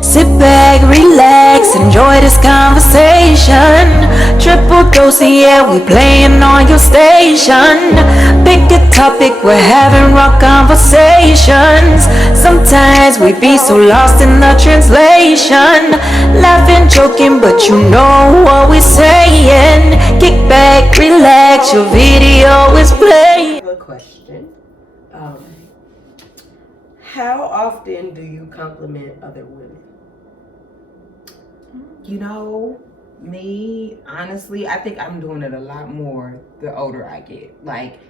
Sit back, relax, enjoy this conversation. Triple dose, yeah, we playing on your station. Pick a topic, we're having raw conversations. Sometimes we be so lost in the translation. Laughing, joking, but you know what we're saying. Kick back, relax, your video is playing. I have a question. How often do you compliment other women? You know, me, honestly, I think I'm doing it a lot more the older I get. Like,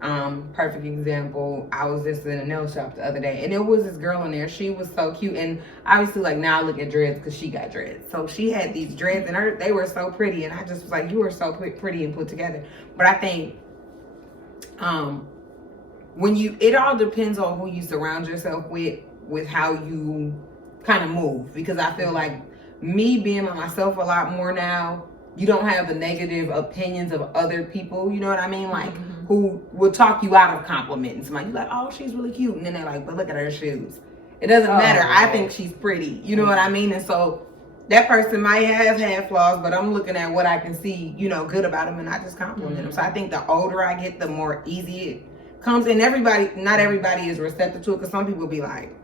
perfect example, I was just in a nail shop the other day, and there was this girl in there. She was so cute, and obviously, like, now I look at dreads because she got dreads. So she had these dreads, and they were so pretty, and I just was like, you are so pretty and put together. But I think, it all depends on who you surround yourself with how you kind of move. Because I feel like me being by myself a lot more now, you don't have the negative opinions of other people, you know what I mean? Like, who will talk you out of complimenting somebody. You're like, oh, she's really cute. And then they're like, but look at her shoes. It doesn't matter. I think she's pretty. You know what I mean? And so that person might have had flaws, but I'm looking at what I can see, good about them, and I just compliment them. So I think the older I get, the more easy it comes. And not everybody is receptive to it, because some people be like,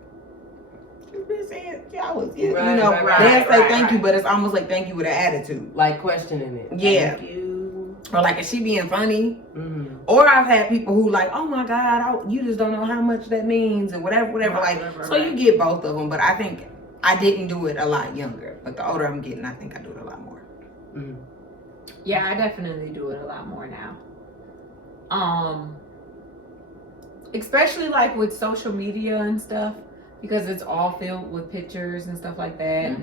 I was good. They'll say thank you, but it's almost like thank you with an attitude. Like questioning it. Yeah. Thank you. Or like, is she being funny? Or I've had people who like, oh my God, you just don't know how much that means, and whatever. So you get both of them, but I think I didn't do it a lot younger. But the older I'm getting, I think I do it a lot more. Yeah, I definitely do it a lot more now. Especially like with social media and stuff, because it's all filled with pictures and stuff like that.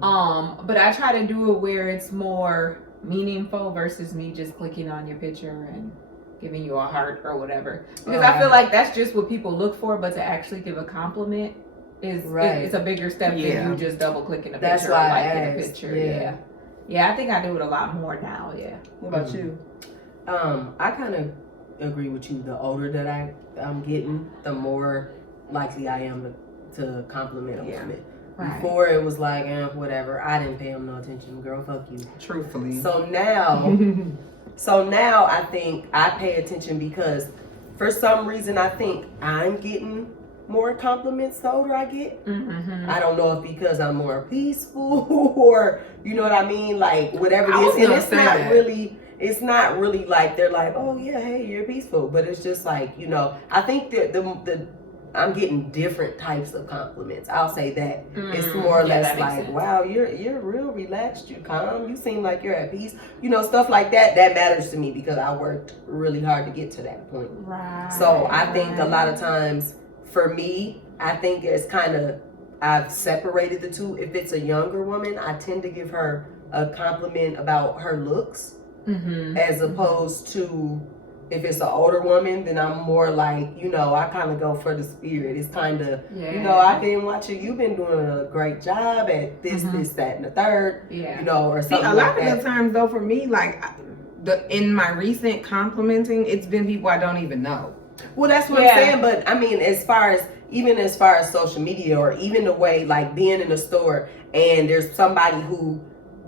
But I try to do it where it's more meaningful versus me just clicking on your picture and giving you a heart or whatever. Because I feel like that's just what people look for, but to actually give a compliment it's a bigger step than you just double clicking a picture or liking a picture. Yeah, I think I do it a lot more now. Yeah. What about you? I kind of agree with you. The older that I'm getting, the more likely I am to compliment a woman. Right. Before it was like, whatever. I didn't pay him no attention. Girl, fuck you. Truthfully. So now I think I pay attention, because for some reason I think I'm getting more compliments the older I get. I don't know if because I'm more peaceful or you know what I mean, like whatever it is. And it's not really like they're like, oh yeah, hey, you're peaceful, but it's just like, I think that the I'm getting different types of compliments. I'll say that. It's more or less like, wow, you're real relaxed, you calm, you seem like you're at peace. Stuff like that. That matters to me because I worked really hard to get to that point. Right. So I think a lot of times for me, I think it's kind of, I've separated the two. If it's a younger woman, I tend to give her a compliment about her looks, as opposed to if it's an older woman, then I'm more like, I kind of go for the spirit. It's kind of, I've been watching, you've been doing a great job at this, that, and the third, or something. A lot of the times, though, for me, like, in my recent complimenting, it's been people I don't even know. Well, that's what I'm saying, but I mean, as far as social media, or even the way, like, being in a store, and there's somebody who,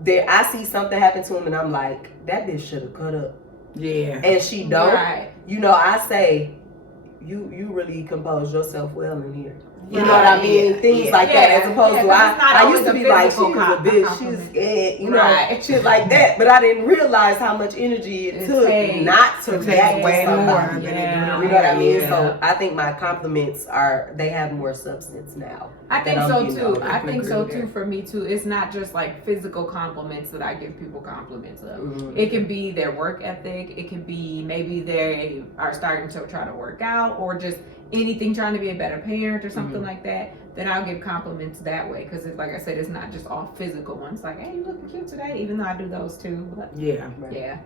I see something happen to him, and I'm like, that bitch should have cut up. Yeah. And she don't. Right. I say, you really composed yourself well in here. You know what I mean? Things like that, as opposed to I used to be like, she was a bitch, she was scared, shit like that. But I didn't realize how much energy it took not to react way more. You know what I mean? So I think my compliments they have more substance now. I think so too. I think so too. For me too. It's not just like physical compliments that I give people compliments of. It can be their work ethic. It can be maybe they are starting to try to work out, or just anything, trying to be a better parent or something like that. Then I'll give compliments that way, because it's like I said, it's not just all physical ones. Like, hey, you looking cute today, even though I do those too. But yeah.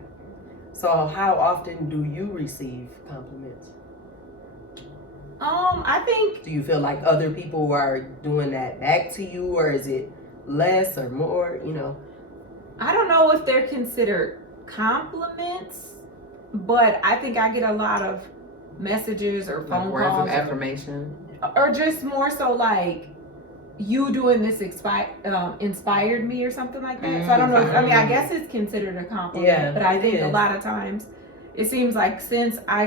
So how often do you receive compliments? I think. Do you feel like other people are doing that back to you, or is it less or more? I don't know if they're considered compliments, but I think I get a lot of messages or phone calls, words of affirmation, or just more so like you doing this inspired me or something like that. So I don't know. I guess it's considered a compliment, Yeah, but I it think a is. lot of times it seems like since I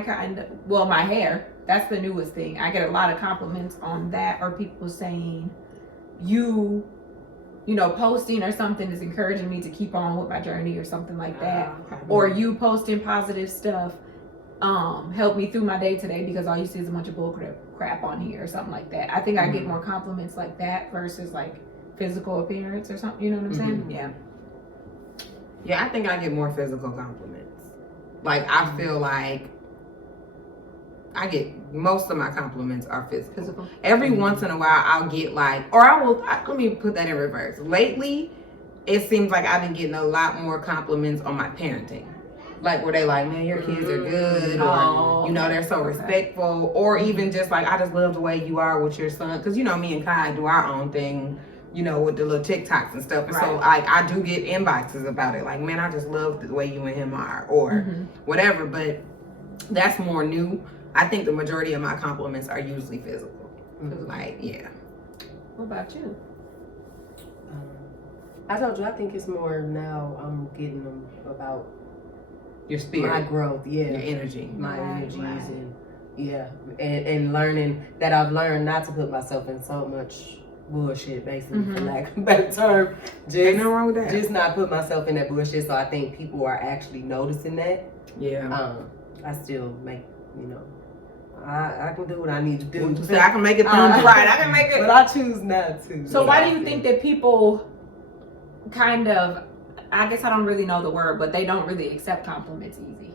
my hair, that's the newest thing. I get a lot of compliments on that, or people saying you know, posting or something is encouraging me to keep on with my journey or something like that. Or you posting positive stuff help me through my day today because all you see is a bunch of bull crap on here or something like that. I think I get more compliments like that versus like physical appearance or something. You know what I'm saying? Yeah. Yeah, I think I get more physical compliments. Like, I feel like I get most of my compliments are physical. Every once in a while, I'll get like, let me put that in reverse. Lately, it seems like I've been getting a lot more compliments on my parenting. Like, where they like, man, your kids are good, or, you know, they're so respectful, or even just like, I just love the way you are with your son. Because, you know, me and Kai do our own thing, you know, with the little TikToks and stuff. And so, like, I do get inboxes about it. Like, man, I just love the way you and him are, or whatever. But that's more new. I think the majority of my compliments are usually physical. Like, yeah. What about you? I told you, I think it's more now I'm getting them about Your spirit. my growth, Your energy. my energies, and learning that I've learned not to put myself in so much bullshit, basically, for lack of a better term. Ain't nothing wrong with that. Just not put myself in that bullshit. So I think people are actually noticing that. Yeah. I still make, you know, I can do what I need to do. So I can make it through right. I can make it. But I choose not to. So why do you think that people kind of, I guess I don't really know the word, but they don't really accept compliments easy?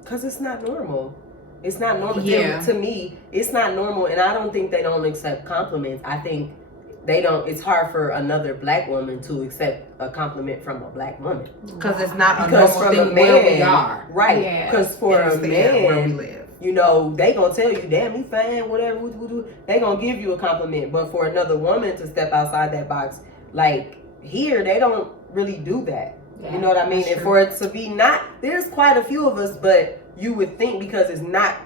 Because it's not normal. It's not normal. Yeah. To me, it's not normal. And I don't think they don't accept compliments. I think it's hard for another black woman to accept a compliment from a black woman. Because it's not a Because normal from thing a man, where we are. Right. Yeah. Because for a where we man, live. you know, they gonna tell you, damn, you fine, whatever, they gonna give you a compliment. But for another woman to step outside that box, like here, they don't really do that. Yeah, you know what I mean? And for it to be there's quite a few of us, but you would think because it's not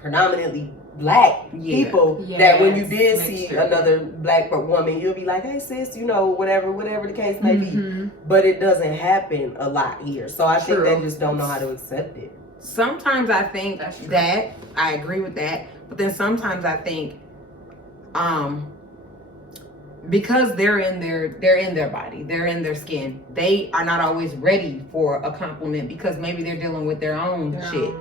predominantly black people that when you did see another black woman, you'll be like, hey sis, you know, whatever the case may be. But it doesn't happen a lot here. So I think they just don't know how to accept it. Sometimes I think that I agree with that, but then sometimes I think because they're in their body, they're in their skin, they are not always ready for a compliment because maybe they're dealing with their own shit.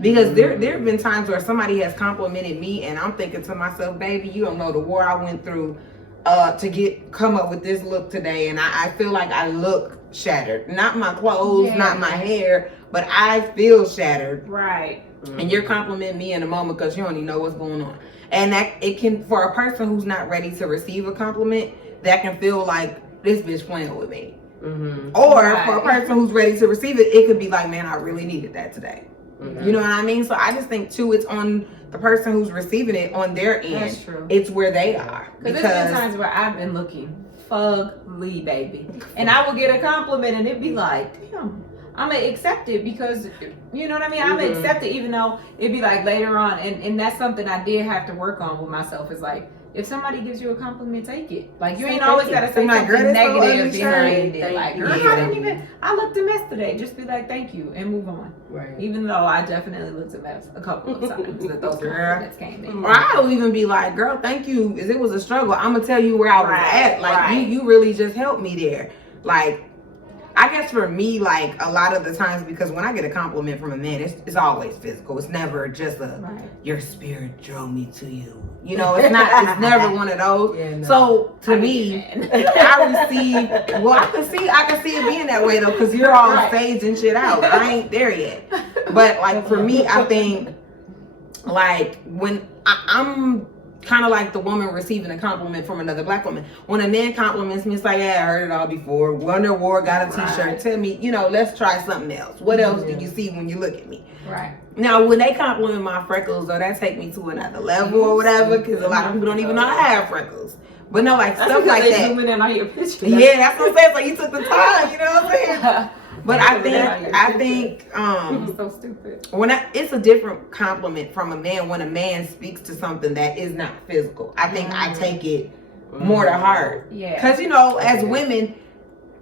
Because there have been times where somebody has complimented me and I'm thinking to myself, baby, you don't know the war I went through to come up with this look today, and I feel like I look shattered. Not my clothes, not my hair, but I feel shattered. Right. And you're complimenting me in a moment because you don't even know what's going on. And that it can, for a person who's not ready to receive a compliment, that can feel like this bitch playing with me. Or for a person who's ready to receive it, it could be like, man, I really needed that today. You know what I mean? So I just think too, it's on the person who's receiving it on their end. That's true. It's where they are. Because there's been times where I've been looking fugly, baby, and I will get a compliment and it'd be like, damn, I'm gonna accept it because, you know what I mean? I'm gonna accept it even though it'd be like later on, and that's something I did have to work on with myself. Is like, if somebody gives you a compliment, take it. Like, you ain't always gotta say something negative behind it. Like, girl, I looked a mess today. Just be like, thank you, and move on. Right. Even though I definitely looked a mess a couple of times that those compliments came in. Or I'll even be like, girl, thank you. It was a struggle. I'm gonna tell you where I was at. Like, you really just helped me there. Like, I guess for me, like, a lot of the times, because when I get a compliment from a man, it's always physical. It's never just your spirit drove me to you. You know, it's never one of those. Yeah, no. So to me, I receive, I can see it being that way though, because you're all staging shit out. I ain't there yet. But like for me, I think like when I'm kind of like the woman receiving a compliment from another black woman. When a man compliments me, it's like, yeah, I heard it all before. Wonder War got a t-shirt. Tell me, you know, let's try something else. What else do you see when you look at me? Right. Now, when they compliment my freckles, or that take me to another level or whatever, because a lot of people don't even know I have freckles. But no, like stuff like that. Zooming in on your picture. Yeah, that's what I'm saying. So you took the time, you know what I'm saying? But I think so stupid. It's a different compliment from a man when a man speaks to something that is not physical. I think I take it more to heart. Yeah. Because as women,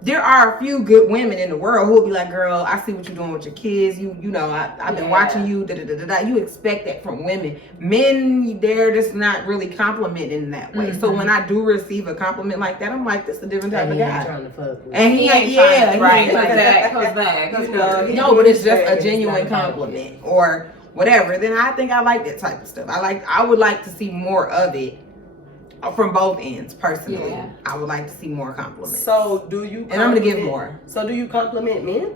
there are a few good women in the world who will be like, girl, I see what you're doing with your kids. I've been watching you. Da, da, da, da, da. You expect that from women. Men, they're just not really complimenting in that way. So when I do receive a compliment like that, I'm like, this is a different type of guy. Trying to fuck with. And he ain't trying to, right? Like that comes back. No, but it's just a genuine compliment or whatever. Then I think I like that type of stuff. I would like to see more of it. From both ends, personally, I would like to see more compliments. So do you? And I'm gonna give more. So do you compliment men?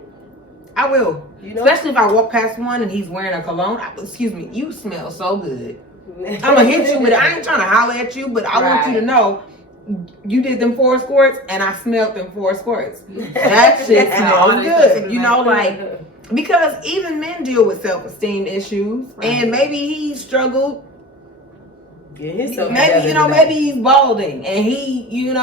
I will, especially if I walk past one and he's wearing a cologne. Excuse me, you smell so good. I'm gonna hit you with it. I ain't trying to holler at you, but I want you to know you did them 4 squirts, and I smelled them 4 squirts. That shit smells good. Because even men deal with self-esteem issues, and maybe he struggled. Maybe he's balding and he,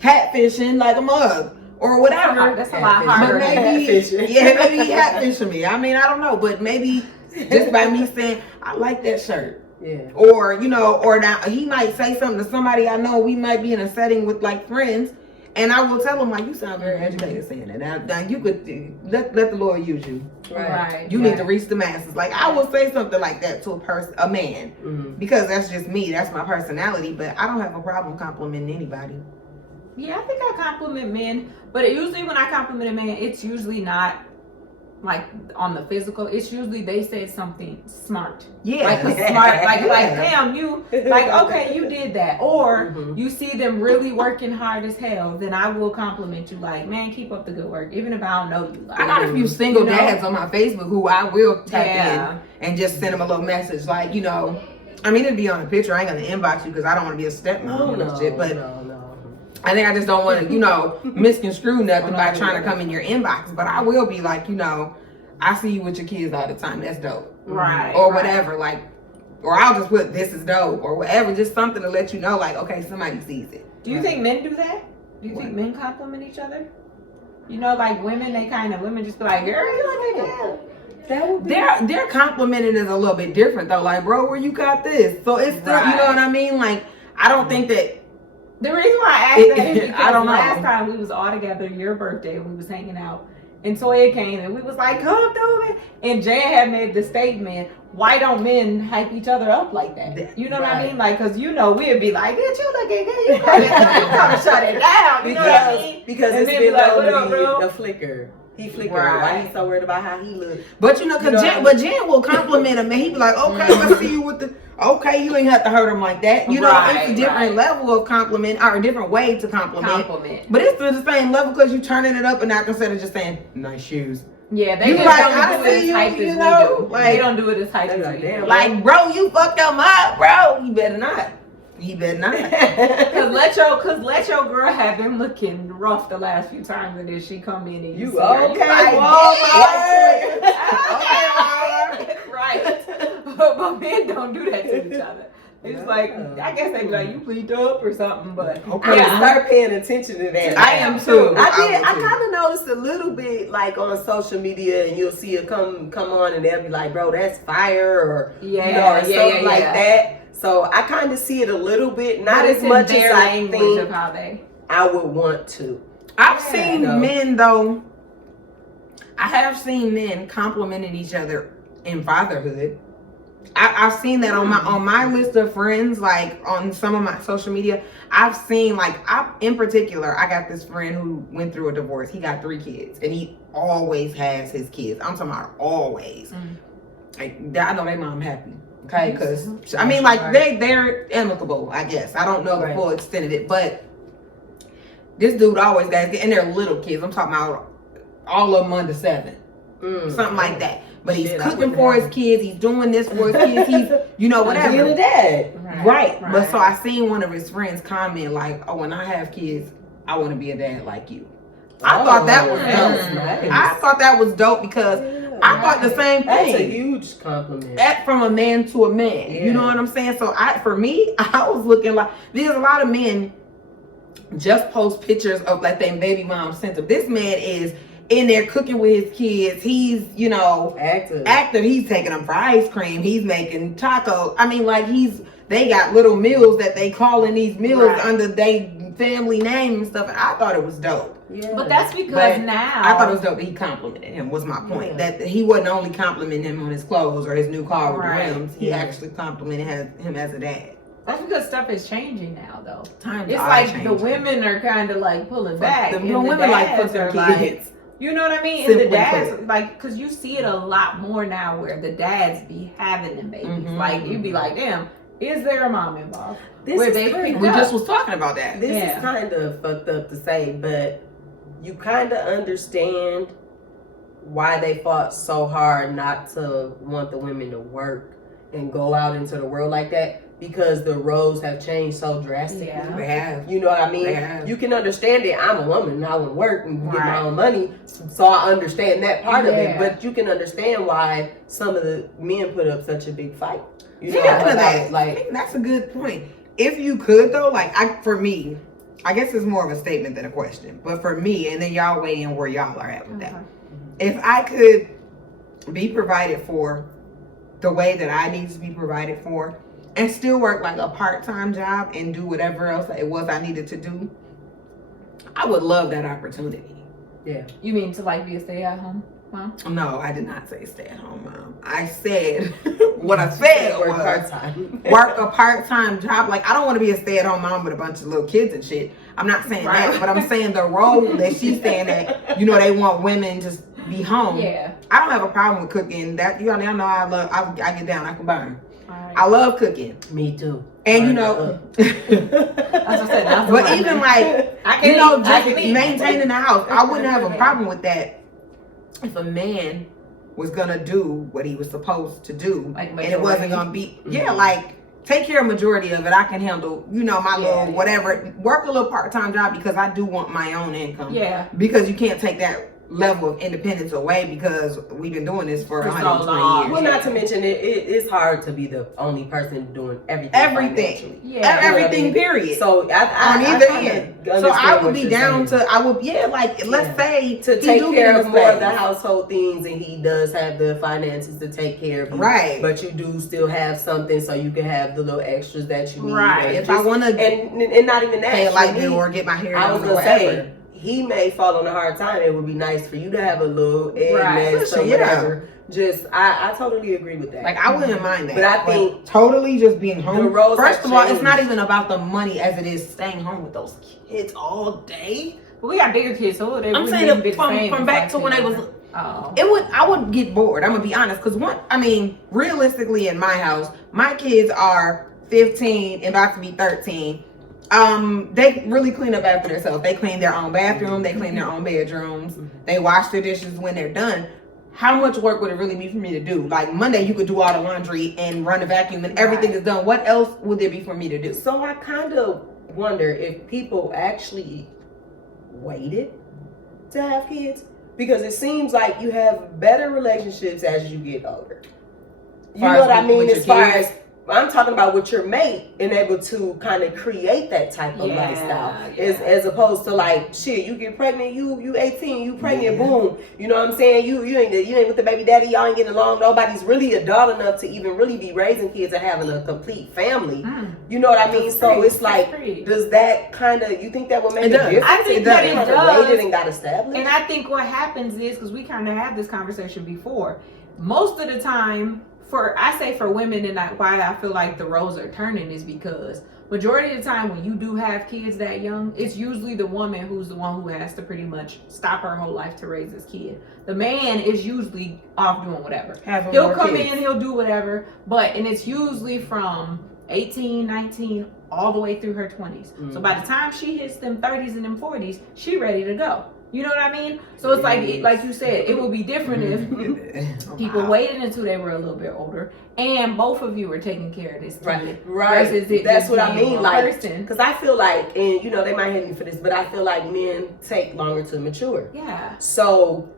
hatfishing like a mug or whatever. That's a lot harder. But maybe he hatfishing me. I mean, I don't know, but maybe just by me saying, I like that shirt. Yeah. Or, or now he might say something to somebody I know. We might be in a setting with like friends, and I will tell him like, you sound very educated saying that. Now you could let the Lord use you. Right. You need to reach the masses. Like I will say something like that to a man, because that's just me. That's my personality. But I don't have a problem complimenting anybody. Yeah, I think I compliment men, but usually when I compliment a man, it's usually not like on the physical. It's usually they said something smart. Yeah, like smart. Like damn, you okay, you did that. Or you see them really working hard as hell, then I will compliment you. Like, man, keep up the good work, even if I don't know you. Like, I got a few single dads on my Facebook who I will tap in and just send them a little message, like I mean, it'd be on a picture. I ain't gonna inbox you because I don't want to be a stepmom and shit. But I think I just don't want to, misconstrue nothing by trying to come in your inbox. But I will be like, I see you with your kids all the time. That's dope. Right. Or whatever. Like, or I'll just put this is dope or whatever. Just something to let you know, like, okay, somebody sees it. Do you think men do that? Do you think men compliment each other? Like women, women just be like, girl, you look like that. Their complimenting is a little bit different though. Like, bro, where you got this? So it's still, you know what I mean? Like, I don't think that. The reason why I asked that is because I don't know. last time we was all together, your birthday, we was hanging out, and Toya came and we was like, come through it. And Jan had made the statement, why don't men hype each other up like that? You know what I mean? Like, because we'd be like, bitch, you looking good. You gotta shut it down. You know what I mean? Because it's been like, what up, bro? The flicker. He flickered. Why he's so worried about how he looks? But Jen will compliment him, and he be like, okay, let's see you with the. Okay, you ain't have to hurt him like that. It's a different level of compliment or a different way to compliment. But it's still the same level because you turning it up and not instead of just saying nice shoes. Yeah, they just don't do it as hype as we do. Like, they don't do it as hype as we do. Like, bro, you fucked him up, bro. You better not. He better not. Cause let your girl have him looking rough the last few times, and then she come in and you okay? Right. But men don't do that to each other. It's like, I guess they be like, you plead up or something, but I start paying attention to that. I am too. I kind of noticed a little bit, like on social media, and you'll see it come on, and they'll be like, bro, that's fire, or or something like that. So I kind of see it a little bit, not as much as I think of how they I would want to. I've seen men though. I have seen men complimenting each other in fatherhood. I've seen that on my list of friends, like on some of my social media. I've seen in particular, I got this friend who went through a divorce. He got 3 kids, and he always has his kids. I'm talking about always. Like, I know their mom happy. Okay, because I mean, like they're amicable, I guess. I don't know the full extent of it, but this dude always got, and they're little kids. I'm talking about all of them under 7, something like that. But he's cooking for his kids. He's doing this for his kids. He's, whatever. Being a dad, right? But so I seen one of his friends comment like, "Oh, when I have kids, I want to be a dad like you." I thought that was dope. Nice. I thought that was dope because I thought the same thing. That's a huge compliment. From a man to a man. Yeah. You know what I'm saying? So for me, I was looking like, there's a lot of men just post pictures of like their baby mom sent them. This man is in there cooking with his kids. He's, active. He's taking them for ice cream. He's making tacos. I mean, like they got little meals that they calling these meals under their family name and stuff. I thought it was dope. Yeah. But that's because now I thought it was dope that he complimented him. Was my point that he wasn't only complimenting him on his clothes or his new car with the rims. He actually complimented him as a dad. That's because stuff is changing now, though. Times it's are like changing. the women are kind of like pulling back. The women like put their kids. You know what I mean? And the dads, like, because you see it a lot more now where the dads be having them babies. Mm-hmm. Like, you'd be like, damn, is there a mom involved? We just was talking about that. This is kind of fucked up to say, but you kind of understand why they fought so hard not to want the women to work and go out into the world like that. Because the roles have changed so drastically. Yeah. They have. You know what I mean? You can understand it. I'm a woman and I want to work and get my own money. So I understand that part of it. But you can understand why some of the men put up such a big fight. You know, that. I think that's a good point. If you could though, for me, I guess it's more of a statement than a question. But for me, and then y'all weigh in where y'all are at with that. If I could be provided for the way that I need to be provided for, and still work like a part-time job and do whatever else it was I needed to do, I would love that opportunity. Yeah. You mean to like be a stay-at-home mom? No, I did not say stay-at-home mom. I said what I said was part-time. work a part-time job. Like, I don't want to be a stay-at-home mom with a bunch of little kids and shit. I'm not saying that, but I'm saying the role that she's saying that, they want women to be home. Yeah. I don't have a problem with cooking. That y'all know I get down, I can burn. Right. I love cooking. Me too. And That's what I said. But even just maintaining the house, I wouldn't have a problem with that if a man was gonna do what he was supposed to do, and it wasn't gonna be take care of majority of it. I can handle, my little whatever. Work a little part-time job because I do want my own income. Yeah. Because you can't take that level of independence away because we've been doing this for 120 years. Well, not to mention it's hard to be the only person doing everything. Everything. Period. So on either end. So I would be down to. Let's say to take care of more of the household things, and he does have the finances to take care of you. Right. But you do still have something, so you can have the little extras that you need. Right. If I want to, and not even that, pay a light bill or get my hair done or whatever. He may fall on a hard time. It would be nice for you to have a little egg nest or whatever. Just, I totally agree with that. Like, I wouldn't mind that. But I think totally just being home. First of all, it's not even about the money as it is staying home with those kids all day. But we got bigger kids, so I'm saying from back to when I was. I would get bored. I'm gonna be honest, because realistically, in my house, my kids are 15 and about to be 13. They really clean up after themselves. They clean their own bathroom. They clean their own bedrooms. They wash their dishes when they're done. How much work would it really be for me to do? Like Monday, you could do all the laundry and run the vacuum and everything is done. What else would there be for me to do? So I kind of wonder if people actually waited to have kids, because it seems like you have better relationships as you get older. You know what I mean? As far as I'm talking about with your mate and able to kind of create that type of lifestyle, as opposed to like, shit, you get pregnant, you 18, you pregnant, boom. You know what I'm saying? You ain't with the baby daddy, y'all ain't getting along. Nobody's really adult enough to even really be raising kids and having a complete family. You know what I mean? So it's like, does that kind of, you think that will make a difference? I think that it does. Waited and got established. And I think what happens is, because we kind of had this conversation before, most of the time, for women, and why I feel like the roles are turning is because majority of the time when you do have kids that young, it's usually the woman who's the one who has to pretty much stop her whole life to raise this kid. The man is usually off doing whatever. He'll come in, he'll do whatever, and it's usually from 18, 19, all the way through her 20s. So by the time she hits them 30s and them 40s, she ready to go. You know what I mean? So it's like you said, it would be different if people waited until they were a little bit older and both of you were taking care of this kid. Right. That's what I mean. Like, because I feel like, and they might hate me for this, but I feel like men take longer to mature. Yeah. So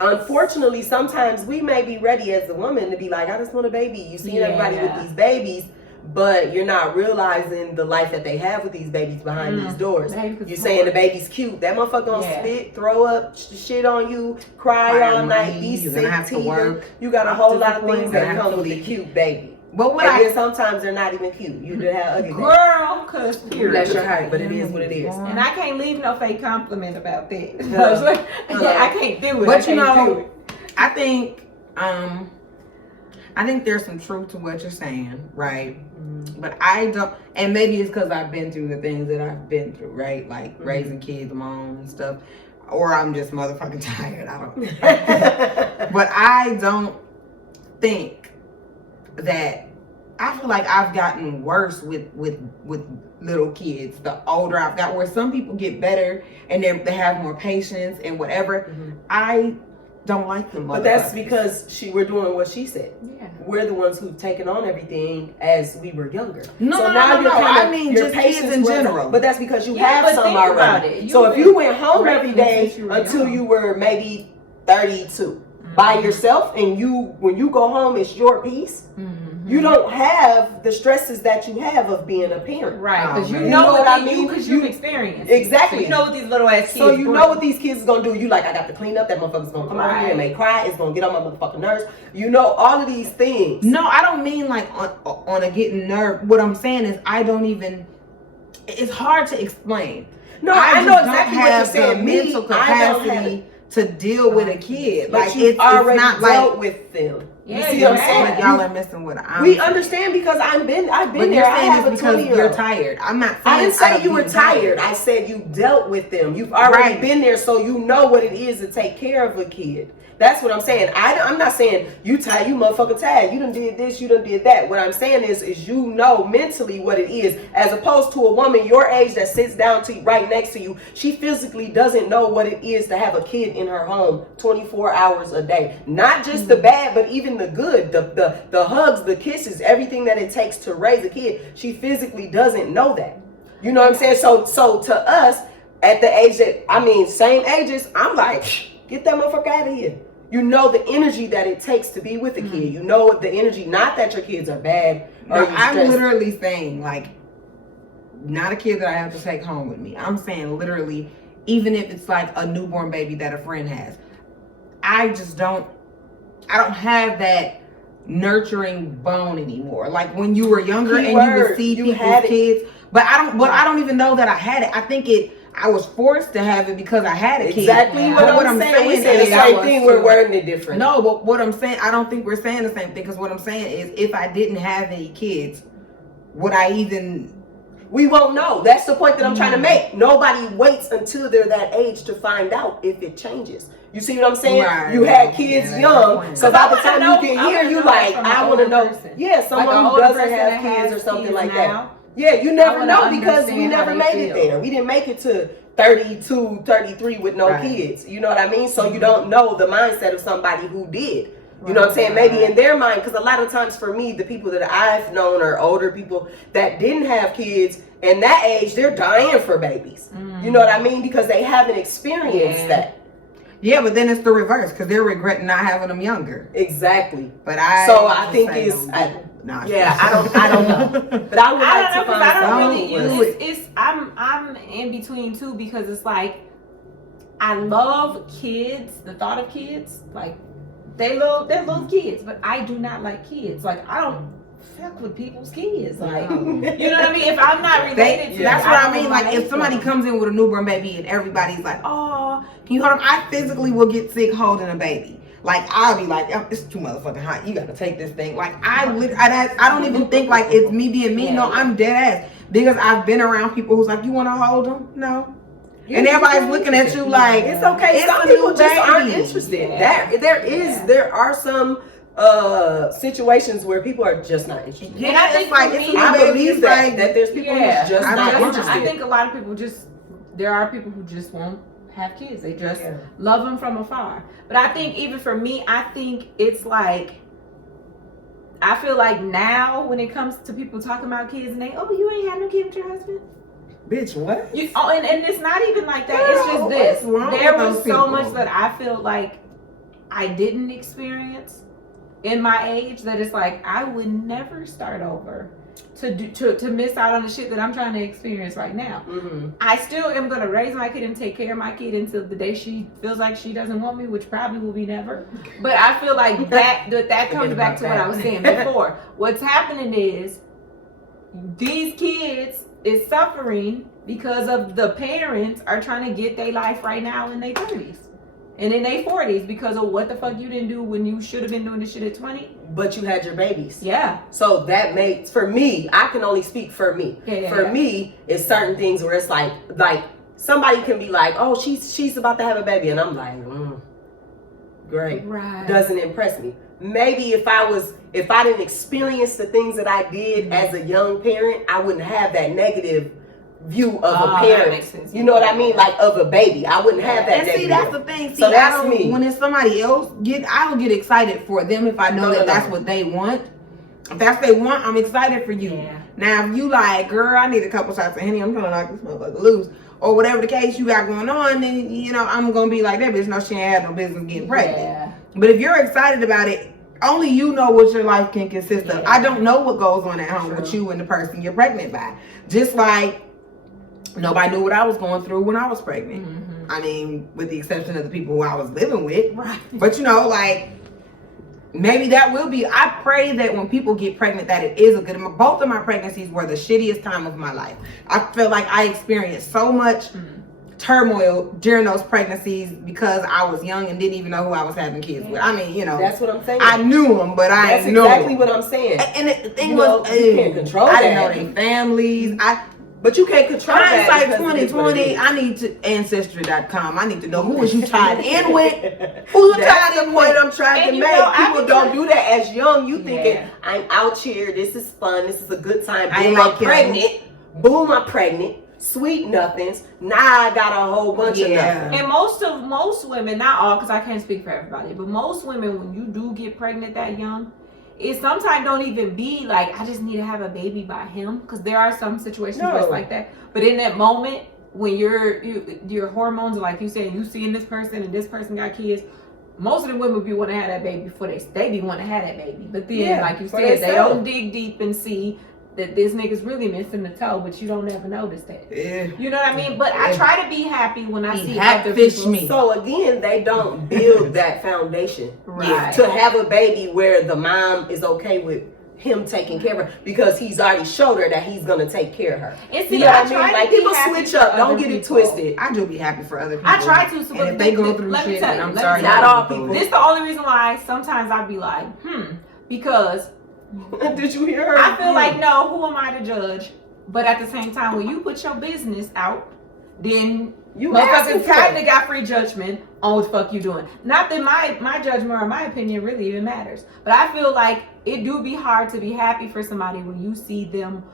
unfortunately, sometimes we may be ready as a woman to be like, I just want a baby. You see everybody with these babies. but you're not realizing the life that they have with these babies behind these doors. You saying the baby's cute. That motherfucker gonna spit, throw up shit on you, cry all night, be sick, teething. You got a whole lot of things that come with a cute baby. But then sometimes they're not even cute. You do have ugly girl, cause period. That's your height, but it is what it is. And I can't leave no fake compliment about that. I can't do it. But you know, I think there's some truth to what you're saying, right? But I don't, and maybe it's because I've been through the things that I've been through, right? Like raising kids of my own and stuff. Or I'm just motherfucking tired. I don't. But I don't think that, I feel like I've gotten worse with little kids the older I've got, where some people get better and they have more patience and whatever. I don't like them. But that's because we're doing what she said. Yeah. We're the ones who've taken on everything as we were younger. No, I mean just kids in general. But that's because you have some already. So if you went home every day until you were maybe 32 by yourself, and when you go home, it's your peace. You don't have the stresses that you have of being a parent. Right, because you know what I mean? Because you've experienced. Exactly. So you know what these little ass kids So you know what these kids is going to do. You like, I got to clean up. That motherfucker's going to come out here and make cry. It's going to get on my motherfucking nerves. You know all of these things. No, I don't mean like on a getting nerve. What I'm saying is it's hard to explain. No, I know exactly what you're saying. The mental capacity to deal with a kid. But like you've already not dealt like, with them. Yeah, you see what I'm saying? Like y'all are missing what I'm We saying. understand because I've been but there. You're I saying have it's a because 20-year-old. you're tired. I'm not saying I didn't say you were tired. I said you dealt with them. You've already been there, so you know what it is to take care of a kid. That's what I'm saying. I'm not saying you tired, you motherfucking tired. You done did this, you done did that. What I'm saying is you know mentally what it is, as opposed to a woman your age that sits down to right next to you. She physically doesn't know what it is to have a kid in her home 24 hours a day. Not just the bad, but even the good, the hugs, the kisses, everything that it takes to raise a kid. She physically doesn't know that. You know what I'm saying? So to us, at the age that, same ages, I'm like, get that motherfucker out of here. You know the energy that it takes to be with a kid. You know the energy, not that your kids are bad. No, I'm literally saying, like, not a kid that I have to take home with me. I'm saying literally, even if it's like a newborn baby that a friend has. I don't have that nurturing bone anymore. Like when you were younger and you would see people's kids. But I don't even know that I had it. I think I was forced to have it because I had a kid. Exactly what I'm saying. We say the same thing, we're wording it different. No, but what I'm saying, I don't think we're saying the same thing, because what I'm saying is if I didn't have any kids, would I even... We won't know. That's the point that I'm trying to make. Nobody waits until they're that age to find out if it changes. You see what I'm saying? Right. You had kids young, so by the time you get here, you like, I want to know. Yeah, someone who doesn't have kids or something like that. Yeah, you never know because we never made it there. We didn't make it to 32, 33 with no kids. You know what I mean? So you don't know the mindset of somebody who did. You know what I'm saying? Maybe in their mind, because a lot of times for me, the people that I've known are older people that didn't have kids, and that age, they're dying for babies. You know what I mean? Because they haven't experienced that. Yeah, but then it's the reverse, because they're regretting not having them younger. Exactly. But I think it's... I don't know. But I would like to find I don't really use it's I'm in between too, because it's like I love kids, the thought of kids, like they love kids, but I do not like kids. Like I don't fuck with people's kids. Like you know what I mean? If I'm not related to that's what I mean. Like if somebody comes in with a newborn baby and everybody's like, oh, can you hold them? I physically will get sick holding a baby. Like I'll be like, oh, it's too motherfucking hot. You gotta take this thing. Like I don't even think like it's me being mean. No, I'm dead ass, because I've been around people who's like, you want to hold them? No. And everybody's looking at you like it's okay. Some people just aren't interested. There are some situations where people are just not interested. And I think like I believe that there's people who just not interested. I think a lot of people there are people who just won't have kids. They just love them from afar. But I think even for me, I think it's like, I feel like now when it comes to people talking about kids and you ain't had no kid with your husband? Bitch, what? And it's not even like that. It's just this. There was so much that I feel like I didn't experience in my age that it's like, I would never start over. to miss out on the shit that I'm trying to experience right now. I still am gonna raise my kid and take care of my kid until the day she feels like she doesn't want me, which probably will be never. But I feel like that comes back to what I was saying before. What's happening is these kids is suffering because of the parents are trying to get their life right now in their 30s and in their 40s because of what the fuck you didn't do when you should have been doing this shit at 20. But you had your babies. Yeah. So that makes, for me, I can only speak for me. For me, it's certain things where it's like somebody can be like, oh, she's about to have a baby, and I'm like, great. Right. Doesn't impress me. Maybe if I didn't experience the things that I did as a young parent, I wouldn't have that negative view of a parent. You know what I mean? Like of a baby. I wouldn't have that. And see, that's the thing. See, so that's me. When it's somebody else, I don't get excited for them if I know that's what they want. If that's what they want, I'm excited for you. Yeah. Now, if you like, girl, I need a couple shots of Henny, I'm gonna knock this motherfucker loose, or whatever the case you got going on, then I'm gonna be like, that bitch, no, she ain't had no business getting pregnant. Yeah. But if you're excited about it, only you know what your life can consist of. I don't know what goes on at home with you and the person you're pregnant by. Just like nobody knew what I was going through when I was pregnant. I mean, with the exception of the people who I was living with. Right. But maybe that will be. I pray that when people get pregnant, that it is a good. Both of my pregnancies were the shittiest time of my life. I feel like I experienced so much turmoil during those pregnancies because I was young and didn't even know who I was having kids with. I mean, that's what I'm saying. I knew them, but I didn't know. That's exactly what I'm saying. And the thing was, you can't control that. I didn't know their families. But you can't control that. Hindsight 2020, I need to Ancestry.com. I need to know who was you tied in with. Who you tied in with? I'm trying to make. People don't do that as young. You thinking, I'm out here, this is fun, this is a good time. Boom, I'm pregnant. Boom, I'm pregnant. Sweet nothings. Now I got a whole bunch of nothing. And most women, not all, because I can't speak for everybody, but most women, when you do get pregnant that young, it sometimes don't even be like, I just need to have a baby by him, because there are some situations where it's like that. But in that moment, when your hormones are like you said, you seeing this person and this person got kids, most of the women be want to have that baby before they be want to have that baby. But then, like you said, they don't dig deep and see that this nigga's really missing the toe, but you don't ever notice that. You know what I mean? But I try to be happy when I see other people. So again, they don't build that foundation. Right. To have a baby where the mom is okay with him taking care of her because he's already showed her that he's gonna take care of her. And see, you know what I mean? Like people switch up. Don't get it twisted. I do be happy for other people. I try to. So and if they go through shit, I'm sorry. Not all people. This is the only reason why sometimes I'd be like, because did you hear her? I feel like, no, who am I to judge? But at the same time, when you put your business out, then you motherfuckers kind of got free judgment on what the fuck you doing. Not that my judgment or my opinion really even matters. But I feel like it do be hard to be happy for somebody when you see them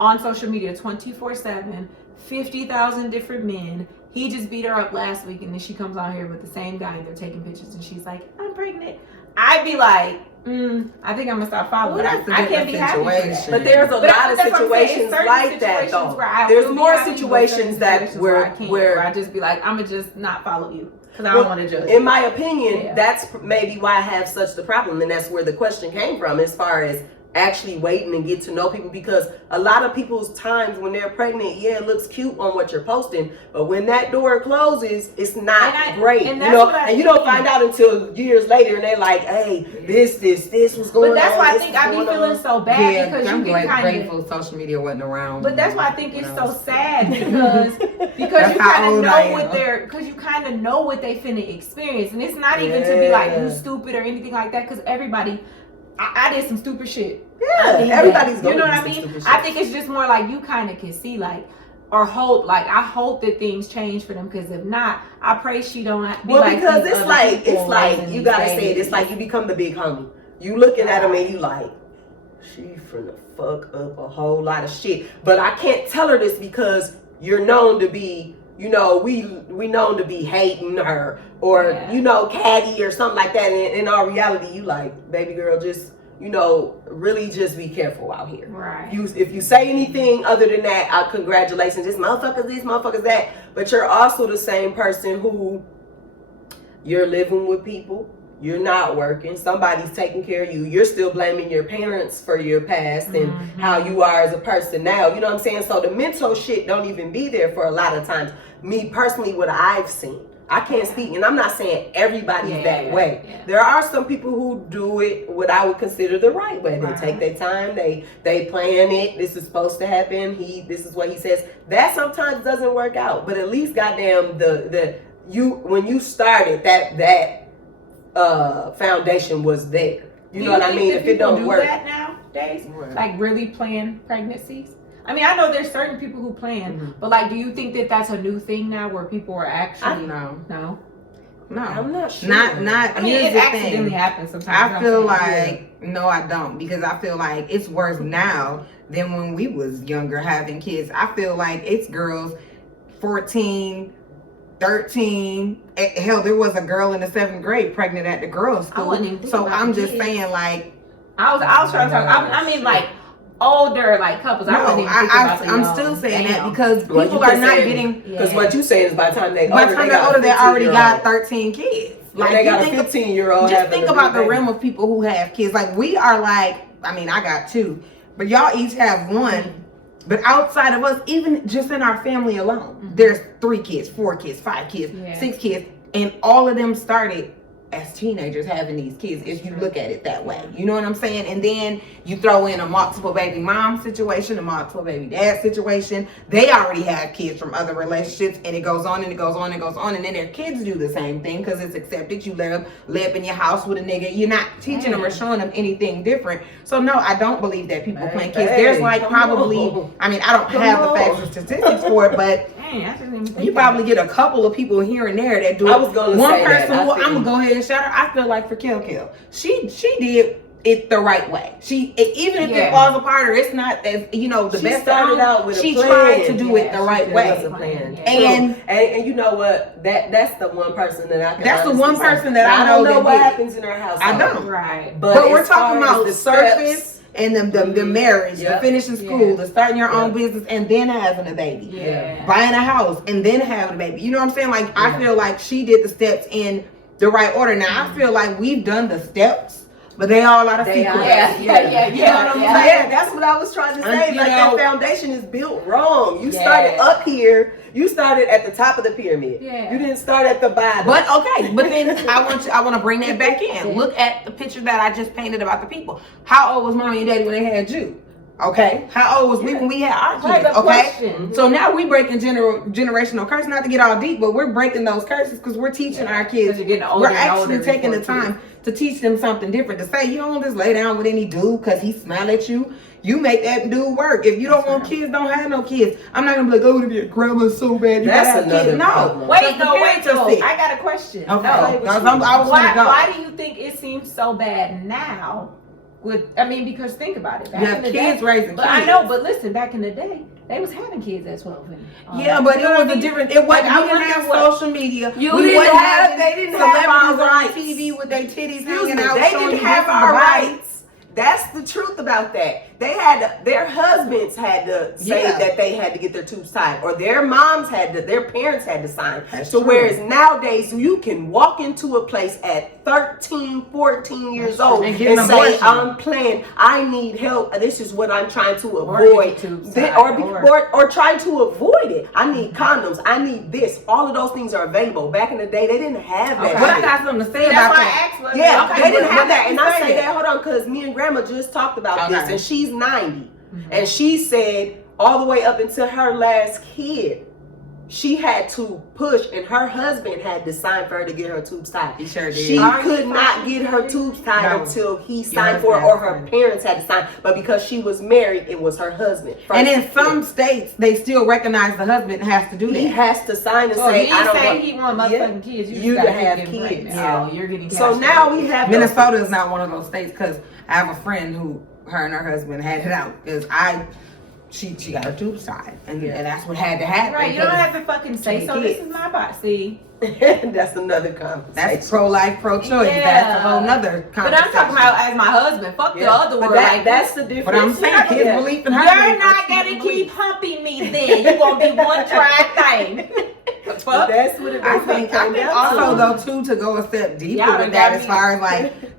on social media 24/7, 50,000 different men. He just beat her up last week and then she comes out here with the same guy and they're taking pictures and she's like, I'm pregnant. I'd be like, I think I'm gonna stop following. Well, I can't be happy for that. But there's a lot of situations like that, though. There's more situations where I just be like, I'm gonna just not follow you because I don't want to judge. In my opinion, that's maybe why I have such the problem, and that's where the question came from, as far as actually waiting and get to know people, because a lot of people's times when they're pregnant, it looks cute on what you're posting, but when that door closes, it's not great. And you don't find out until years later, and they're like, hey, this was going on. But that's why I think I be feeling so bad because I'm you get kind grateful social media wasn't around. But that's why I think it's so sad because you kind of know what they finna experience, and it's not even to be like you stupid or anything like that, because everybody. I did some stupid shit. Yeah, everybody's going. You know what I mean? I think it's just more like you kind of can see, like, or hope. Like, I hope that things change for them, because if not, I pray she don't be like. Well, because it's like you gotta say it. It's like you become the big homie. You looking at them and you like, she finna fuck up a whole lot of shit. But I can't tell her this because you're known to be. You know, we known to be hating her or, catty or something like that. And in our reality, you like, baby girl, just, really just be careful out here. Right. If you say anything other than that, congratulations, this motherfuckers that. But you're also the same person who you're living with people. You're not working. Somebody's taking care of you. You're still blaming your parents for your past and how you are as a person now. You know what I'm saying? So the mental shit don't even be there for a lot of times. Me personally, what I've seen. I can't speak, and I'm not saying everybody's that way. Yeah. There are some people who do it what I would consider the right way. They take their time, they plan it. This is supposed to happen. This is what he says. That sometimes doesn't work out, but at least goddamn when you started that foundation was there. You know what I mean? If it don't work, that nowadays, like really plan pregnancies. I mean, I know there's certain people who plan, but like, do you think that that's a new thing now where people are actually no? I'm not sure. Not. I mean, it accidentally happens sometimes. I feel like no, I don't, because I feel like it's worse now than when we was younger having kids. I feel like it's girls 14, 13. Hell, there was a girl in the 7th grade pregnant at the girls' school. So I'm just saying, like, I was trying to talk. I mean, like. Older like couples. I'm still saying that because people are not getting. Because what you saying is by the time they're older, they already got 13 kids. Like they got a 15-year-old. Just think about the realm of people who have kids. Like we are like, I mean, I got 2, but y'all each have 1. But outside of us, even just in our family alone, there's 3 kids, 4 kids, 5 kids, 6 kids, and all of them started as teenagers having these kids, if you look at it that way. You know what I'm saying? And then you throw in a multiple baby mom situation, a multiple baby dad situation. They already have kids from other relationships, and it goes on and it goes on and goes on. And then their kids do the same thing because it's accepted. You live in your house with a nigga. You're not teaching them or showing them anything different. So no, I don't believe that people plan kids. There's like probably, I mean, I don't have the facts or statistics for it, but you probably get a couple of people here and there that do it. I was gonna one say person that. I'm gonna go ahead and shout her. I feel like for Kill, she did it the right way. Even if it falls apart or it's not as the she best started out with a plan. tried to do it the right way. And you know what? That's the one person that I can. That's the one person that I know don't know that what happens in her house. I don't. Right. But we're talking about the surface. And the marriage, the finishing school, the starting your own business, and then having a baby, buying a house, and then having a baby. You know what I'm saying? Like I feel like she did the steps in the right order. Now I feel like we've done the steps, but they all out of sequence. You know what I'm saying? Yeah, that's what I was trying to say. Like that foundation is built wrong. You started up here. You started at the top of the pyramid. Yeah. You didn't start at the bottom. But then I want to bring that back in. Look at the picture that I just painted about the people. How old was mommy and daddy when they had you? Okay. How old was we when we had our kids? Okay. So now we breaking generational curses. Not to get all deep, but we're breaking those curses because we're teaching our kids. We're actually taking the time to teach them something different. To say you don't just lay down with any dude because he smile at you. You make that dude work. If you don't want kids, don't have no kids. I'm not gonna be like, oh, to be a grandma so bad. You That's gotta have kids. No. Wait. I got a question. Okay. Why do you think it seems so bad now? Because think about it. Back in the kids day, raising kids. I know, but listen, back in the day, they was having kids at 12. But it was a different. It wasn't. We didn't have social media. They didn't have our rights on TV with their titties hanging out. They didn't have our rights. That's the truth about that. They had their husbands had to say that they had to get their tubes tied, or their parents had to sign. Whereas nowadays you can walk into a place at 13, 14 years old and say, I'm playing, I need help. This is what I'm trying to avoid. Or trying to avoid it. I need condoms. I need this. All of those things are available. Back in the day, they didn't have that. But I got something to say about that. They didn't have that. And I say that, hold on, because me and Grandma just talked about this, and she's 90. And she said all the way up until her last kid, she had to push, and her husband had to sign for her to get her tubes tied. He sure did. She could not get her tubes tied until he signed for it, or her parents had to sign. But because she was married, it was her husband. And in some states, they still recognize the husband has to do that. He has to sign and say, I don't want he want motherfucking kids. You to have kids. You're getting cash. So now we have Minnesota is not one of those states because I have a friend who her and her husband had it out because she got her tubes tied, and that's what had to happen. Right, you don't have to fucking say so. This is my body. See, that's another conversation. That's pro-life, pro-choice. That's a whole nother conversation. But I'm talking about as my husband. Fuck the other word. That's the difference. But I'm saying his belief in her. You're not gonna keep humping me. Then you're gonna be one dry thing. Fuck. That's what it is. I feel think also though too, to go a step deeper with that, as far as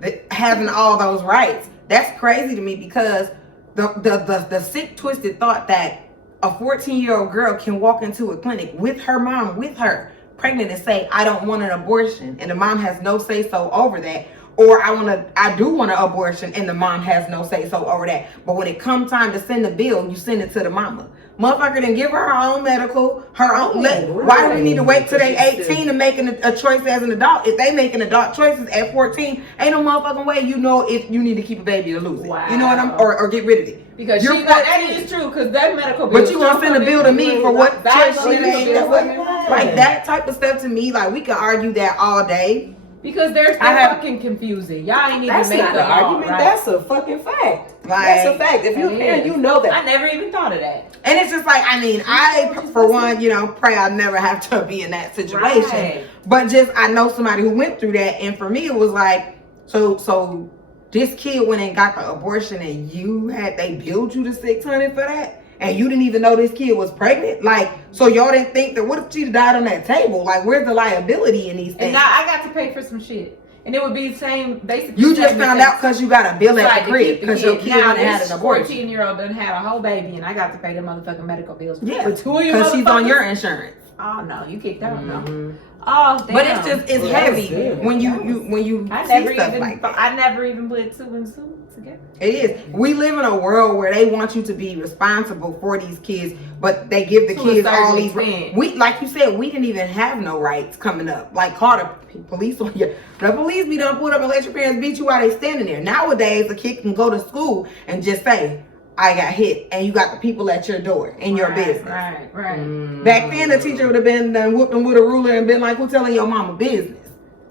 like having all those rights, that's crazy to me, because the sick twisted thought that a 14-year-old girl can walk into a clinic with her mom with her pregnant and say, I don't want an abortion, and the mom has no say so over that. Or I do want an abortion, and the mom has no say so over that. But when it comes time to send the bill, you send it to the mama. Motherfucker didn't give her own medical, her own. Why do we need to wait till they 18 to make a choice as an adult? If they making adult choices at 14, ain't no motherfucking way you know if you need to keep a baby or lose it. Wow. You know what I'm, or get rid of it. Because that is true, because that medical bill. But you want to send a bill to me for what choice she made? Like that type of stuff to me, like we can argue that all day. Because they're fucking confusing. Y'all ain't even make the argument. Right? That's a fucking fact. That's a fact. If you're a parent, you know that. I never even thought of that. And it's just like, I mean, I, for one, pray I never have to be in that situation. Right. But just, I know somebody who went through that. And for me, it was like, so this kid went and got the abortion and they billed you the $600 for that? And you didn't even know this kid was pregnant? Like, so y'all didn't think that, what if she died on that table? Like, where's the liability in these things? And now I got to pay for some shit. And it would be the same, basically. You just found out because you got a bill at the crib. Because your kid had an abortion. 14-year-old done had a whole baby, and I got to pay the motherfucking medical bills. Yeah, because she's on your insurance. Oh, no, you kicked out, no. Oh, damn. But it's heavy when you see stuff like that. I never even put two and two together. It is. We live in a world where they want you to be responsible for these kids, but they give the kids all these. We, like you said, we didn't even have no rights coming up. Like, call the police on you. The police be done put up and let your parents beat you while they standing there. Nowadays, a kid can go to school and just say, I got hit, and you got the people at your door in your business. Right. Back then, the teacher would have been done whooped them with a ruler and been like, "Who telling your mama business?"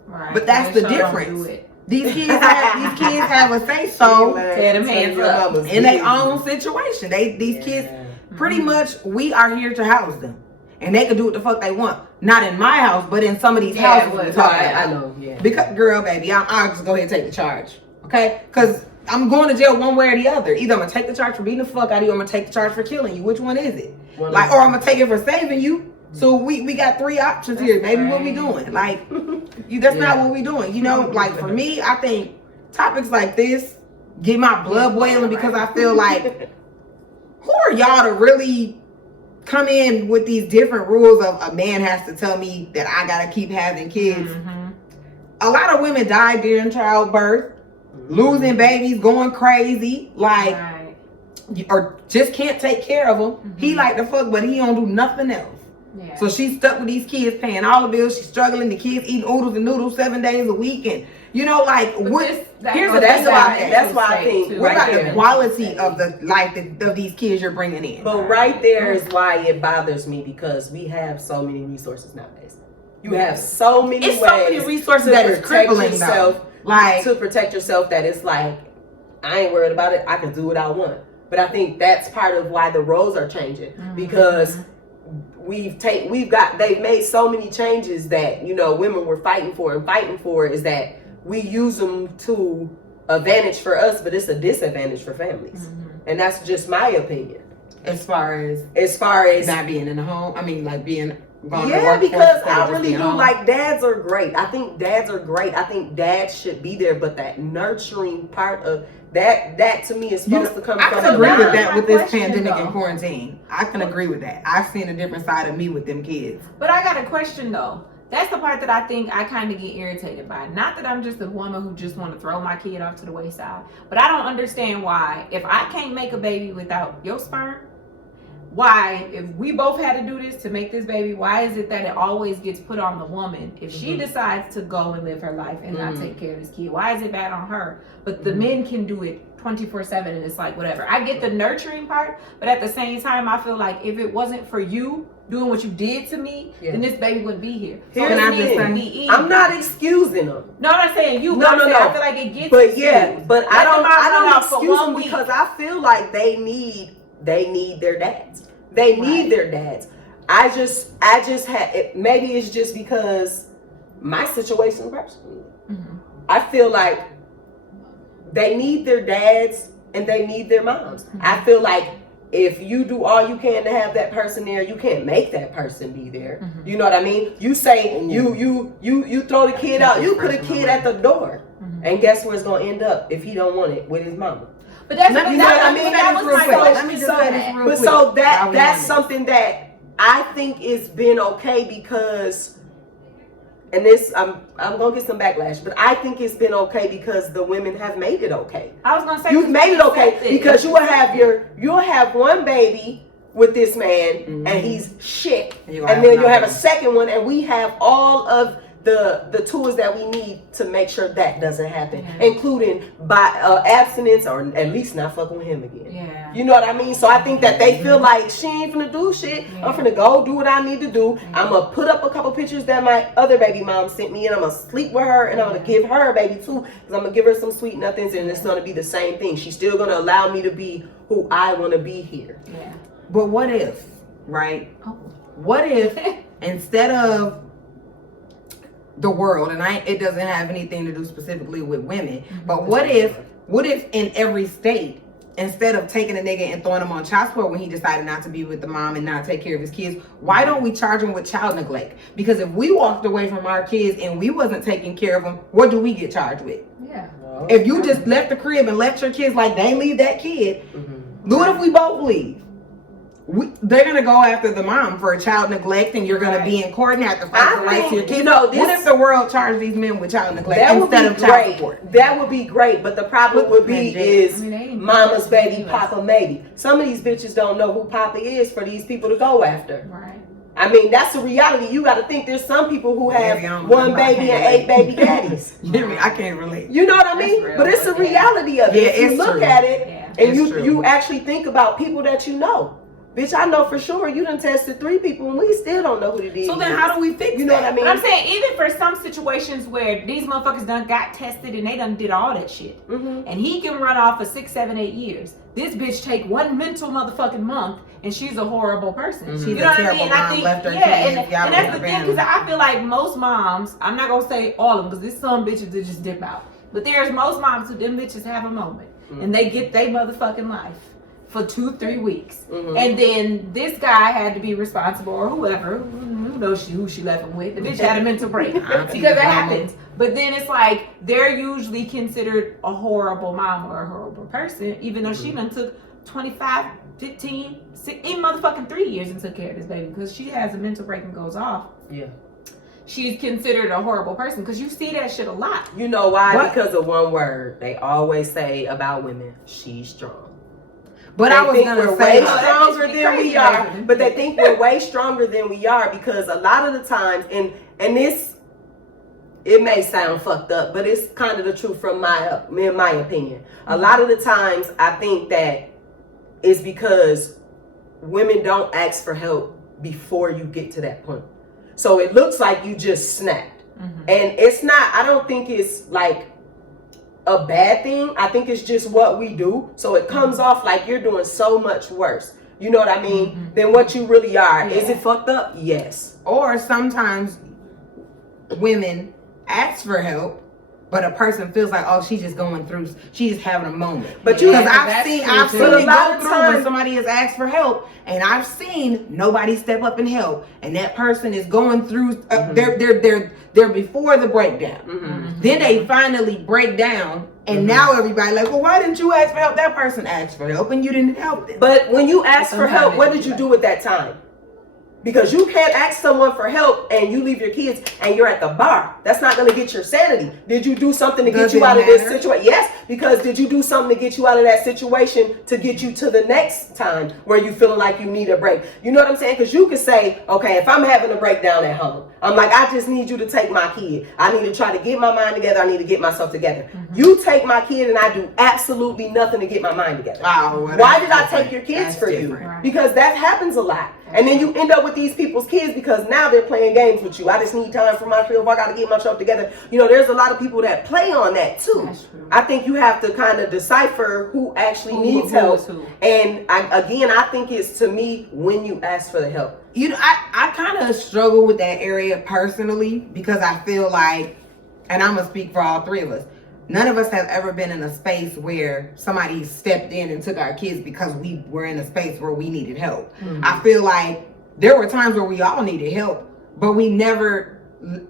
Right. But that's the difference. These kids have a say so in their own situation. These kids, pretty much, we are here to house them, and they can do what the fuck they want. Not in my house, but in some of these houses we're talking about. I know. Yeah. Because, girl, baby, I'll just go ahead and take the charge, okay? Because I'm going to jail one way or the other. Either I'm gonna take the charge for beating the fuck out of you, or I'm gonna take the charge for killing you. Which one is it? Or I'm gonna take it for saving you. So we got three options here, baby. What we doing? Like, that's not what we doing. Like for me, I think topics like this get my blood boiling, because I feel like, who are y'all to really come in with these different rules of a man has to tell me that I gotta keep having kids? A lot of women die during childbirth. Losing babies, going crazy, or just can't take care of them. He like the fuck, but he don't do nothing else. Yeah. So she's stuck with these kids, paying all the bills. She's struggling. The kids eating oodles and noodles 7 days a week, and here's the thing about that. That's why I think. What about the quality of the life of these kids you're bringing in? But right there is why it bothers me, because we have so many resources nowadays. You have so many ways. So many resources that is crippling yourself. Like, to protect yourself, that it's like, I ain't worried about it. I can do what I want. But I think that's part of why the roles are changing, because they've made so many changes that, women were fighting for is that we use them to advantage for us, but it's a disadvantage for families. And that's just my opinion. As far as not being in the home, I mean, like being because I really do like dads are great. I think dads are great. I think dads should be there, but that nurturing part of that to me is supposed to come from. I can agree with that with this pandemic and quarantine. I can agree with that. I've seen a different side of me with them kids. But I got a question though. That's the part that I think I kind of get irritated by. Not that I'm just a woman who just want to throw my kid off to the wayside, but I don't understand why, if I can't make a baby without your sperm, why, if we both had to do this to make this baby, why is it that it always gets put on the woman? If she decides to go and live her life and not take care of this kid, why is it bad on her? But the men can do it 24/7, and it's like, whatever. I get the nurturing part, but at the same time, I feel like if it wasn't for you doing what you did to me, then this baby wouldn't be here. I'm not excusing them. No, I'm not saying you. No. I feel like it gets. But I don't excuse them, because I feel like they need their dads. They need their dads. I just had, maybe it's just because my situation personally. I feel like they need their dads and they need their moms. I feel like if you do all you can to have that person there, you can't make that person be there. Mm-hmm. You know what I mean? You say you throw the kid out, you put a kid at the door, and guess where it's gonna end up if he don't want it? With his mama. But that's Let me that say was my question. So that's something that I think is been okay because, and this I'm gonna get some backlash, but I think it's been okay because the women have made it okay. I was gonna say You've made it okay because you'll have one baby with this man and he's shit, and then you'll have a second one, and we have all of the tools that we need to make sure that doesn't happen, including by abstinence or at least not fucking with him again. Yeah. You know what I mean? So I think that they feel like she ain't finna do shit. I'm finna go do what I need to do. I'm gonna put up a couple pictures that my other baby mom sent me, and I'm gonna sleep with her, and I'm gonna give her a baby too, because I'm gonna give her some sweet nothings, and it's gonna be the same thing. She's still gonna allow me to be who I want to be here. Yeah. But what if, right? Oh. What if instead of the world, and it doesn't have anything to do specifically with women, but what if in every state, instead of taking a nigga and throwing him on child support when he decided not to be with the mom and not take care of his kids, why don't we charge him with child neglect? Because if we walked away from our kids and we wasn't taking care of them, what do we get charged with? Yeah. If you just left the crib and left your kids like they leave that kid, what if we both leave? They're gonna go after the mom for child neglect, and you're gonna be in court and have to fight for rights to your kids. What if the world charged these men with child neglect instead of child support? That would be great, but the problem would be is mama's baby, papa maybe. Some of these bitches don't know who papa is for these people to go after. Right. I mean, that's the reality. You got to think there's some people who have one baby and 8 baby daddies. You hear me? I can't relate. You know what I mean? But it's the reality of it. Yeah, if you look at it and you you actually think about people that you know. Bitch, I know for sure you done tested 3 people and we still don't know who it is. So then how do we fix You know what I mean? But I'm saying even for some situations where these motherfuckers done got tested and they done did all that shit. And he can run off for 6, 7, 8 years. This bitch take 1 mental motherfucking month and she's a horrible person. She's you know a terrible what I mom, mean? left her yeah, kids, and that's the thing, because I feel like most moms, I'm not gonna say all of them, because there's some bitches that just dip out. But there's most moms who them bitches have a moment and they get their motherfucking life for 2-3 weeks, and then this guy had to be responsible, or whoever, who knows who she left him with. The bitch had a mental break because it happens. But then it's like they're usually considered a horrible mom or a horrible person, even though she done took 25, 15, 6, even motherfucking 3 years and took care of this baby, because she has a mental break and goes off. Yeah. She's considered a horrible person, because you see that shit a lot. You know why? Because of one word they always say about women: she's strong. But I was gonna say way stronger than we are. But they think we're way stronger than we are, because a lot of the times, and this, it may sound fucked up, but it's kind of the truth from in my opinion. A lot of the times, I think that it's because women don't ask for help before you get to that point. So it looks like you just snapped, and it's not. I don't think it's like a bad thing. I think it's just what we do. So it comes off like you're doing so much worse. You know what I mean? Than what you really are. Is it fucked up? Yes. Or sometimes women ask for help, but a person feels like, oh, she's just going through, she's just having a moment. But I've seen it go through time when somebody has asked for help, and I've seen nobody step up and help, and that person is going through. They're before the breakdown. Then they finally break down, and now everybody like, well, why didn't you ask for help? That person asked for help, and you didn't help them. But when you ask for help, what did you do at that time? Because you can't ask someone for help and you leave your kids and you're at the bar. That's not going to get your sanity. Did you do something to get you out of this situation? Yes, because did you do something to get you out of that situation to get you to the next time where you feeling like you need a break? You know what I'm saying? Because you could say, okay, if I'm having a breakdown at home, I'm like, I just need you to take my kid. I need to try to get my mind together. I need to get myself together. You take my kid and I do absolutely nothing to get my mind together. Why did I take your kids for you? Because that happens a lot. And then you end up with these people's kids because now they're playing games with you. I just need time for myself. I got to get myself together. You know, there's a lot of people that play on that too. I think you have to kind of decipher who actually needs help. And I think it's, to me, when you ask for the help. You know, I kind of struggle with that area personally, because I feel like, and I'm going to speak for all three of us, none of us have ever been in a space where somebody stepped in and took our kids because we were in a space where we needed help. I feel like there were times where we all needed help, but we never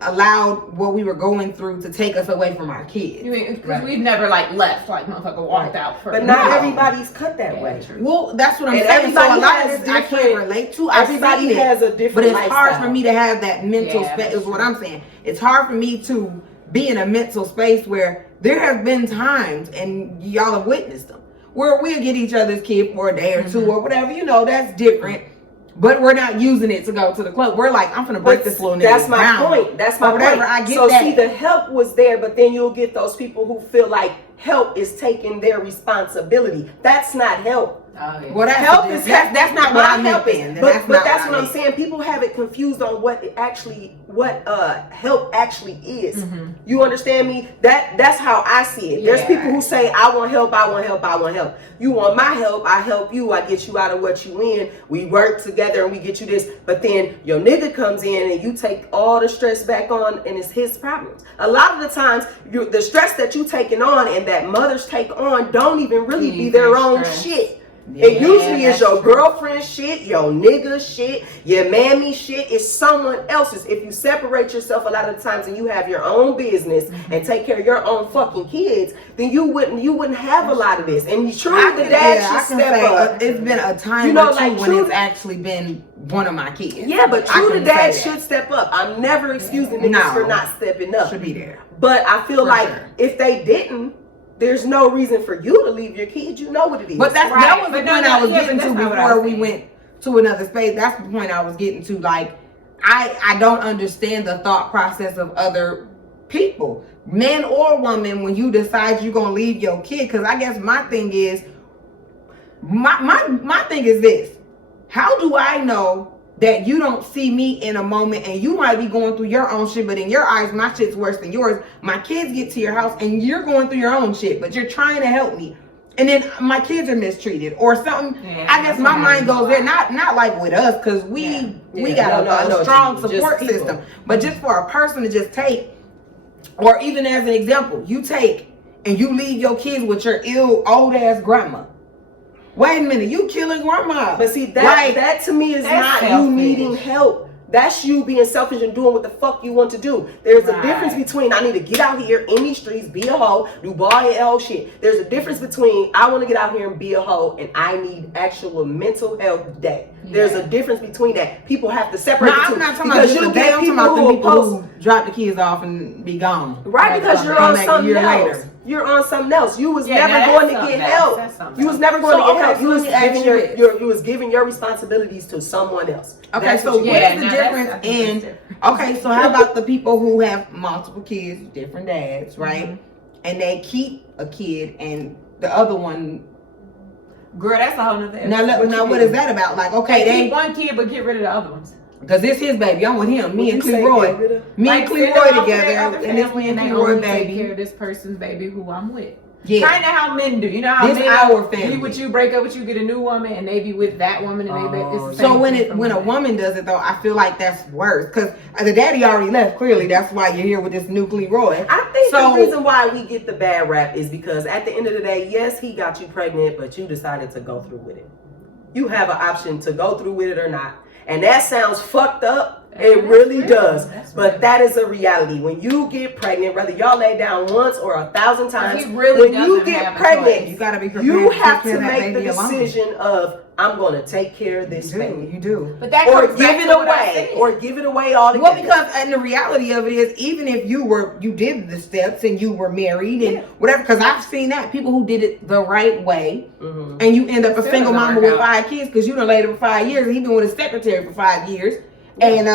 allowed what we were going through to take us away from our kids. You mean because we've never like left, like motherfucker walked out for. But not everybody's cut that way. Well, that's what I'm And saying. So a lot of has this I can't relate to. Everybody has a different but it's lifestyle. hard for me to have that mental space. Is what I'm saying. It's hard for me to be in a mental space where there have been times, and y'all have witnessed them, where we'll get each other's kid for a day or two or whatever. You know, that's different. But we're not using it to go to the club. We're like, I'm gonna break this little nigga down. That's my point. That's my whatever. point. I get so that. See, the help was there, but then you'll get those people who feel like help is taking their responsibility. That's not help. Well, that's help is that's not what I meant then. But that's what I'm saying. People have it confused on what help actually is. You understand me? That's how I see it. There's people who say, I want help, I want help, I want help. You want my help, I help you, I get you out of what you in. We work together and we get you this. But then your nigga comes in and you take all the stress back on, and it's his problems. A lot of the times, the stress that you taking on and that mothers take on don't even really be their own shit. It usually is your girlfriend shit, your nigga shit, your mammy shit. It's someone else's. If you separate yourself a lot of the times and you have your own business and take care of your own fucking kids, then you wouldn't have a lot of this. And truly, the dad should step up. It's been a time or two when it's actually been one of my kids. Yeah, but true, the dad should step up. I'm never excusing niggas for not stepping up. Should be there. But I feel like if they didn't, there's no reason for you to leave your kids. You know what it is. But that was the point I was getting to before we went to another space. That's the point I was getting to. Like, I don't understand the thought process of other people, man or woman, when you decide you're gonna leave your kid. Because I guess my thing is, my thing is this: how do I know that you don't see me in a moment, and you might be going through your own shit, but in your eyes, my shit's worse than yours. My kids get to your house and you're going through your own shit, but you're trying to help me. And then my kids are mistreated or something. I guess my mind goes there, not like with us, because we got a strong support system. But just for a person to just take, or even as an example, you take and you leave your kids with your ill old ass grandma. Wait a minute, you killing grandma. But see, that to me is not selfish. You needing help. That's you being selfish and doing what the fuck you want to do. There's a difference between I need to get out here in these streets, be a hoe, do ball your L shit. There's a difference between I want to get out here and be a hoe and I need actual mental health day. There's a difference between that. People have to separate the two. I'm not talking about just the I'm talking about the people who drop the kids off and be gone. Right, because you're on something else. You're on something else. You was never going to get help. You was never going to get help. You was giving your responsibilities to someone else. Okay, so what is the difference in? Okay, so how about the people who have multiple kids, different dads, right? And they keep a kid, and the other one. Girl, that's a whole nother thing. Now what is that about? Like, okay, they keep one kid but get rid of the other ones. Because it's his baby. I'm with him. Me and Cleroy. Me and Cleroy together. And this me and Cleroy baby. Take care of this person's baby who I'm with. Yeah. Kind of how men do. You know how this men our family. Be with you, break up with you, get a new woman, and they be with that woman, and they it's the same. So when a woman does it though, I feel like that's worse. Because the daddy already left. Clearly, that's why you're here with this new Cleroy. I think the reason why we get the bad rap is because at the end of the day, yes, he got you pregnant, but you decided to go through with it. You have an option to go through with it or not. And that sounds fucked up. It really does. But that is a reality. When you get pregnant, whether y'all lay down once or 1,000 times, when you get pregnant, you gotta be prepared. You have to make the decision of I'm going to take care of this baby. You do. But that or give it away. Or give it away all together. Well, because and the reality of it is, even if you did the steps and you were married and whatever, because I've seen that people who did it the right way, and you end up a single mama with 5 kids because you done laid it for 5 years, and he been with a secretary for 5 years. And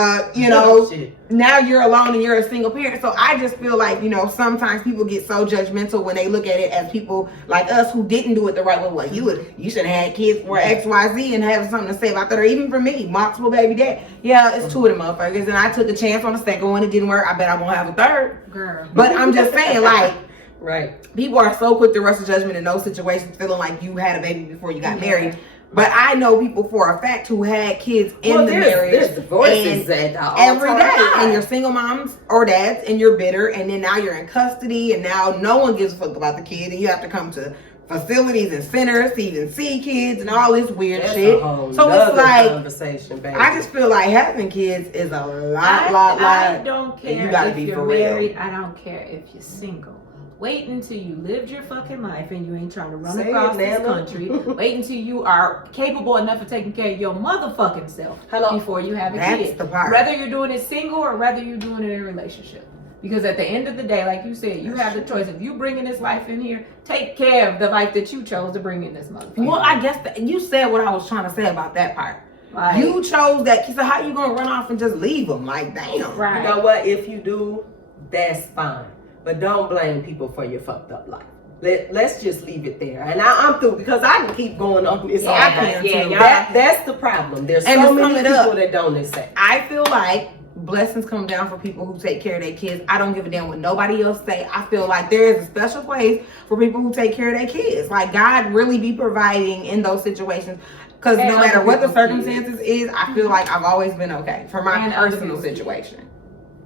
now you're alone and you're a single parent. So I just feel like, sometimes people get so judgmental when they look at it as people like us who didn't do it the right way. Well, you should have had kids for XYZ and have something to say about that. Or even for me, multiple baby dad. Yeah, it's 2 of them motherfuckers. And I took a chance on the second one. It didn't work. I bet I won't have a third. Girl. But I'm just saying, like, right. People are so quick to rush to judgment in those situations, feeling like you had a baby before you got married. But I know people for a fact who had kids in the marriage. There's divorces at every day. time. And you're single moms or dads and you're bitter, and then now you're in custody, and now no one gives a fuck about the kid, and you have to come to facilities and centers to even see kids and all this weird shit. So it's like conversation, baby. I just feel like having kids is a lot. I don't care you gotta if be you're for real. married. I don't care if you're single. Wait until you lived your fucking life and you ain't trying to run Say across it, this Nana. country. Wait until you are capable enough of taking care of your motherfucking self before you have a That's kid. the part. Whether you're doing it single or whether you're doing it in a relationship. Because at the end of the day, like you said, you have the choice. If you bringing this life in here, take care of the life that you chose to bring in this motherfucker. Well, I guess you said what I was trying to say about that part. Like, You chose that kid, so how you gonna run off and just leave them? Like, damn. right. You know what? If you do, that's fine. But don't blame people for your fucked up life. Let's just leave it there. And I'm through, because I can keep going on this all day. That's the problem. There's And so to many sum it people up, that don't accept. I feel like blessings come down for people who take care of their kids. I don't give a damn what nobody else say. I feel like there is a special place for people who take care of their kids. Like, God really be providing in those situations. Because no matter what the circumstances is, I feel like I've always been okay for my personal situation.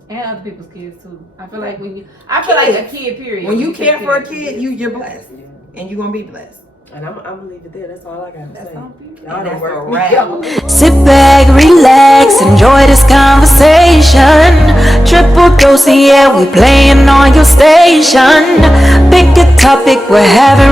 And other people's kids too. I feel like I feel like a kid, period. When you care for a kid, you're blessed. And you're gonna be blessed. And I'm gonna leave it there. That's all I got to say. Y'all don't work a me wrap. out. Sit back, relax, enjoy this conversation. Triple dose, yeah, we playing on your station. Pick a topic, we're having